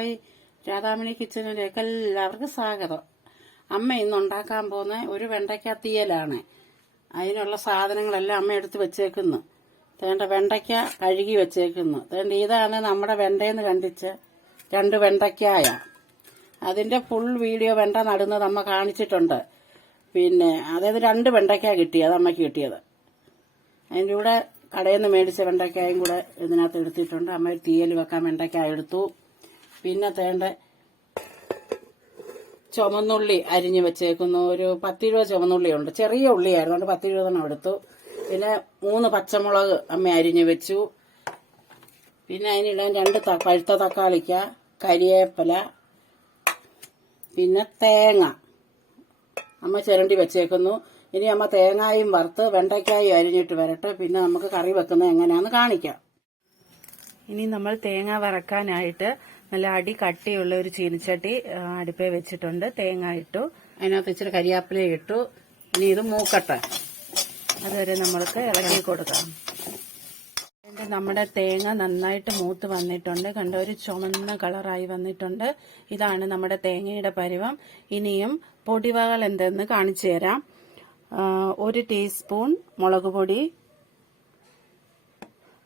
Hi. Radhamani കിച്ചണിലേക്ക് എല്ലാവർക്കും സ്വാഗതം. അമ്മ ഇന്ന് ഉണ്ടാക്കാൻ പോകുന്ന ഒരു വെണ്ടയ്ക്ക തീയലാണ്. അതിനുള്ള സാധനങ്ങളെല്ലാം അമ്മ എടുത്ത് വെച്ചേക്കുന്നു. തേണ്ട വെണ്ടയ്ക്ക കഴുകി വെച്ചേക്കുന്നു. തേണ്ട ഇതാണ് നമ്മുടെ വെണ്ടയെന്ന് കണ്ടിച്ച് രണ്ട് വെണ്ടയ്ക്കായ. അതിന്റെ ഫുൾ വീഡിയോ വെണ്ട നടുന്നത് അമ്മ കാണിച്ചിട്ടുണ്ട്. പിന്നെ അതായത് രണ്ട് വെണ്ടയ്ക്ക കിട്ടിയത് അമ്മയ്ക്ക് കിട്ടിയത്. അതിന്റെ കൂടെ കടയിൽ നിന്ന് മേടിച്ച വെണ്ടയ്ക്കായും കൂടെ ഇതിനകത്ത് എടുത്തിട്ടുണ്ട്. അമ്മ തീയൽ വെക്കാൻ വെണ്ടയ്ക്ക എടുത്തു. പിന്നെ തേണ്ട ചുമന്നുള്ളി അരിഞ്ഞു വെച്ചേക്കുന്നു. ഒരു പത്തിരുപത് ചുമന്നുള്ളി ഉണ്ട് ചെറിയ ഉള്ളിയായിരുന്നു. അതുകൊണ്ട് പത്തിരുപതെണ്ണം എടുത്തു. പിന്നെ മൂന്ന് പച്ചമുളക് അമ്മ അരിഞ്ഞു വെച്ചു. പിന്നെ അതിനിടാൻ രണ്ട് പഴുത്ത തക്കാളിക്ക കരിയേപ്പല പിന്നെ തേങ്ങ. അമ്മ ചിരണ്ടി വെച്ചേക്കുന്നു. ഇനി അമ്മ തേങ്ങായും വറുത്ത് വെണ്ടയ്ക്കായും അരിഞ്ഞിട്ട് വരട്ടെ. പിന്നെ നമുക്ക് കറി വെക്കുന്നത് എങ്ങനെയാന്ന് കാണിക്കാം. ഇനി നമ്മൾ തേങ്ങ വറക്കാനായിട്ട് നല്ല അടി കട്ടിയുള്ള ഒരു ചീനിച്ചട്ടി അടുപ്പേ വെച്ചിട്ടുണ്ട്. തേങ്ങ ഇട്ടു. അതിനകത്ത് ഇച്ചിരി കരിയാപ്പില ഇട്ടു. ഇനി ഇത് മൂക്കട്ടെ. അതുവരെ നമ്മൾക്ക് ഇളക്കി കൊടുക്കാം. നമ്മുടെ തേങ്ങ നന്നായിട്ട് മൂത്ത് വന്നിട്ടുണ്ട്. കണ്ട ഒരു ചുമന്ന കളറായി വന്നിട്ടുണ്ട്. ഇതാണ് നമ്മുടെ തേങ്ങയുടെ പരുവം. ഇനിയും പൊടിവകൾ എന്തെന്ന് കാണിച്ചു തരാം. ഒരു ടീസ്പൂൺ മുളക് പൊടി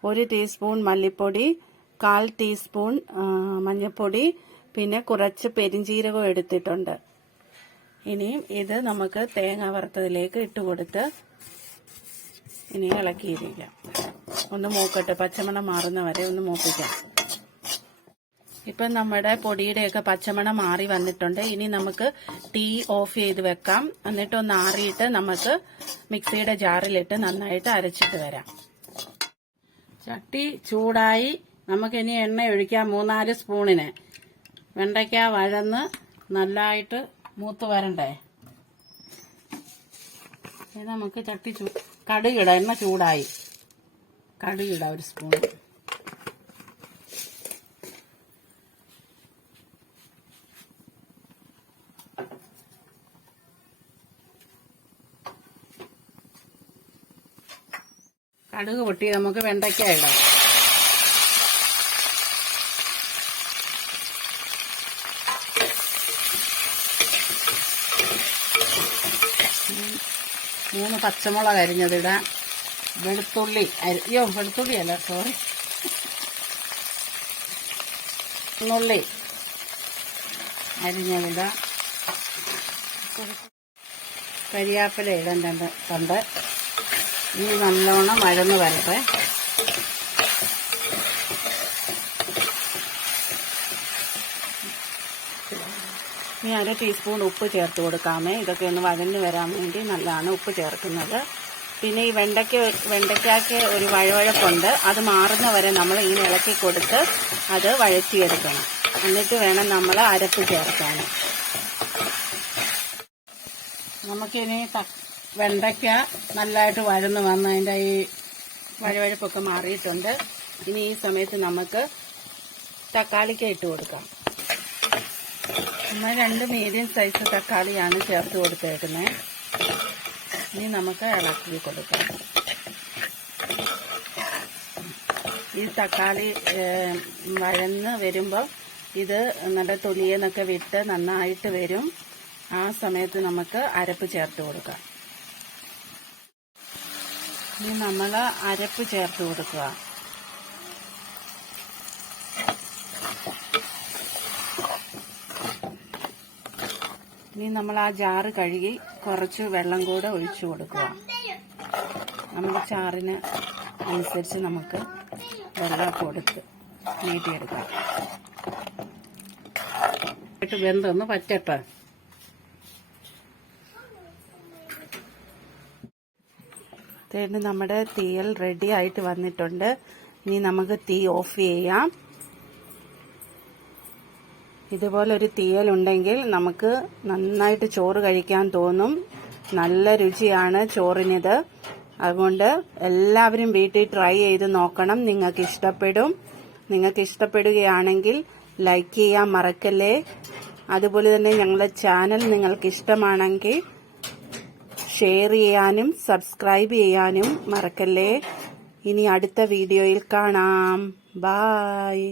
ഒരു ടീസ്പൂൺ മല്ലിപ്പൊടി കാൽ ടീസ്പൂൺ മഞ്ഞൾപ്പൊടി പിന്നെ കുറച്ച് പെരിഞ്ചീരകം എടുത്തിട്ടുണ്ട്. ഇനിയും ഇത് നമുക്ക് തേങ്ങ വറുത്തതിലേക്ക് ഇട്ട് കൊടുത്ത് ഇനി ഇളക്കിയിരിക്കാം ഒന്ന് മൂക്കട്ടെ പച്ചമണം മാറുന്ന വരെ ഒന്ന് മൂപ്പിക്കാം. ഇപ്പം നമ്മുടെ പൊടിയുടെയൊക്കെ പച്ചമണം മാറി വന്നിട്ടുണ്ട്. ഇനി നമുക്ക് തീ ഓഫ് ചെയ്ത് വെക്കാം. എന്നിട്ട് ഒന്ന് ആറിയിട്ട് നമുക്ക് മിക്സിയുടെ ജാറിലിട്ട് നന്നായിട്ട് അരച്ചിട്ട് വരാം. ചട്ടി ചൂടായി നമുക്കിനി എണ്ണ ഒഴിക്കാം മൂന്നാൽ സ്പൂണിന്. വെണ്ടയ്ക്ക വഴന്ന് നല്ലതായിട്ട് മൂത്ത് വരണ്ടേ? നമുക്ക് ചട്ടി ചൂ കടുകിട എണ്ണ ചൂടായി. കടുകിട ഒരു സ്പൂൺ കടുക് പൊട്ടി നമുക്ക് വെണ്ടയ്ക്ക ഇടാം. മൂന്ന് പച്ചമുളക് അരിഞ്ഞതിടാം. വെളുത്തുള്ളി അയ്യോ വെളുത്തുള്ളി അല്ല സോറി ഉള്ളി അരിഞ്ഞതിടാം. കരിയാപ്പില ഇടാൻ രണ്ട് കണ്ട്. ഇനി നല്ലോണം മഴന്ന് വരട്ടെ. ഇനി അര ടീസ്പൂൺ ഉപ്പ് ചേർത്ത് കൊടുക്കാമേ. ഇതൊക്കെ ഒന്ന് വഴഞ്ഞു വരാൻ വേണ്ടി നല്ലതാണ് ഉപ്പ് ചേർക്കുന്നത്. പിന്നെ ഈ വെണ്ടയ്ക്ക വെണ്ടയ്ക്കാക്ക് ഒരു വഴവഴപ്പുണ്ട്. അത് മാറുന്ന വരെ നമ്മൾ ഇങ്ങനെ ഇളക്കി കൊടുത്ത് അത് വഴറ്റിയെടുക്കണം. എന്നിട്ട് വേണം നമ്മൾ അരപ്പ് ചേർക്കാൻ. നമുക്കിനി വെണ്ടയ്ക്ക നല്ലതായിട്ട് വഴന്ന് വന്ന് അതിന്റെ ഈ വഴവഴപ്പൊക്കെ മാറിയിട്ടുണ്ട്. ഇനി ഈ സമയത്ത് നമുക്ക് തക്കാളിക്ക ഇട്ട് കൊടുക്കാം. നമ്മൾ രണ്ട് മീഡിയം സൈസ് തക്കാളിയാണ് ചേർത്ത് കൊടുത്തേക്കുന്നത്. ഇനി നമുക്ക് ഇളക്കി കൊടുക്കാം. ഈ തക്കാളി വഴന്ന് വരുമ്പോൾ ഇത് നല്ല തൊലിയെന്നൊക്കെ വിട്ട് നന്നായിട്ട് വരും. ആ സമയത്ത് നമുക്ക് അരപ്പ് ചേർത്ത് കൊടുക്കാം. ഇനി നമ്മൾ അരപ്പ് ചേർത്ത് കൊടുക്കുക. ഇനി നമ്മൾ ആ ജാറ് കഴുകി കുറച്ച് വെള്ളം കൂടെ ഒഴിച്ചു കൊടുക്കുക. നമ്മുടെ ചാറിന് അനുസരിച്ച് നമുക്ക് വെള്ളം കൊടുത്ത് നീട്ടിയെടുക്കാം. വെന്തൊന്ന് പറ്റട്ടെ തേണ്ട് നമ്മുടെ തീയൽ റെഡി ആയിട്ട് വന്നിട്ടുണ്ട്. ഇനി നമുക്ക് തീ ഓഫ് ചെയ്യാം. ഇതുപോലെ തീയലുണ്ടെങ്കിൽ നമുക്ക് നന്നായിട്ട് ചോറ് കഴിക്കാൻ തോന്നും. നല്ല രുചിയാണ് ചോറിനിത്. അതുകൊണ്ട് എല്ലാവരും വീട്ടിൽ ട്രൈ ചെയ്ത് നോക്കണം. നിങ്ങൾക്ക് ഇഷ്ടപ്പെടും. നിങ്ങൾക്ക് ഇഷ്ടപ്പെടുകയാണെങ്കിൽ ലൈക്ക് ചെയ്യാൻ മറക്കല്ലേ? അതുപോലെ തന്നെ ഞങ്ങളുടെ ചാനൽ നിങ്ങൾക്ക് ഇഷ്ടമാണെങ്കിൽ ഷെയർ ചെയ്യാനും സബ്സ്ക്രൈബ് ചെയ്യാനും മറക്കല്ലേ? ഇനി അടുത്ത വീഡിയോയിൽ കാണാം. ബായ്.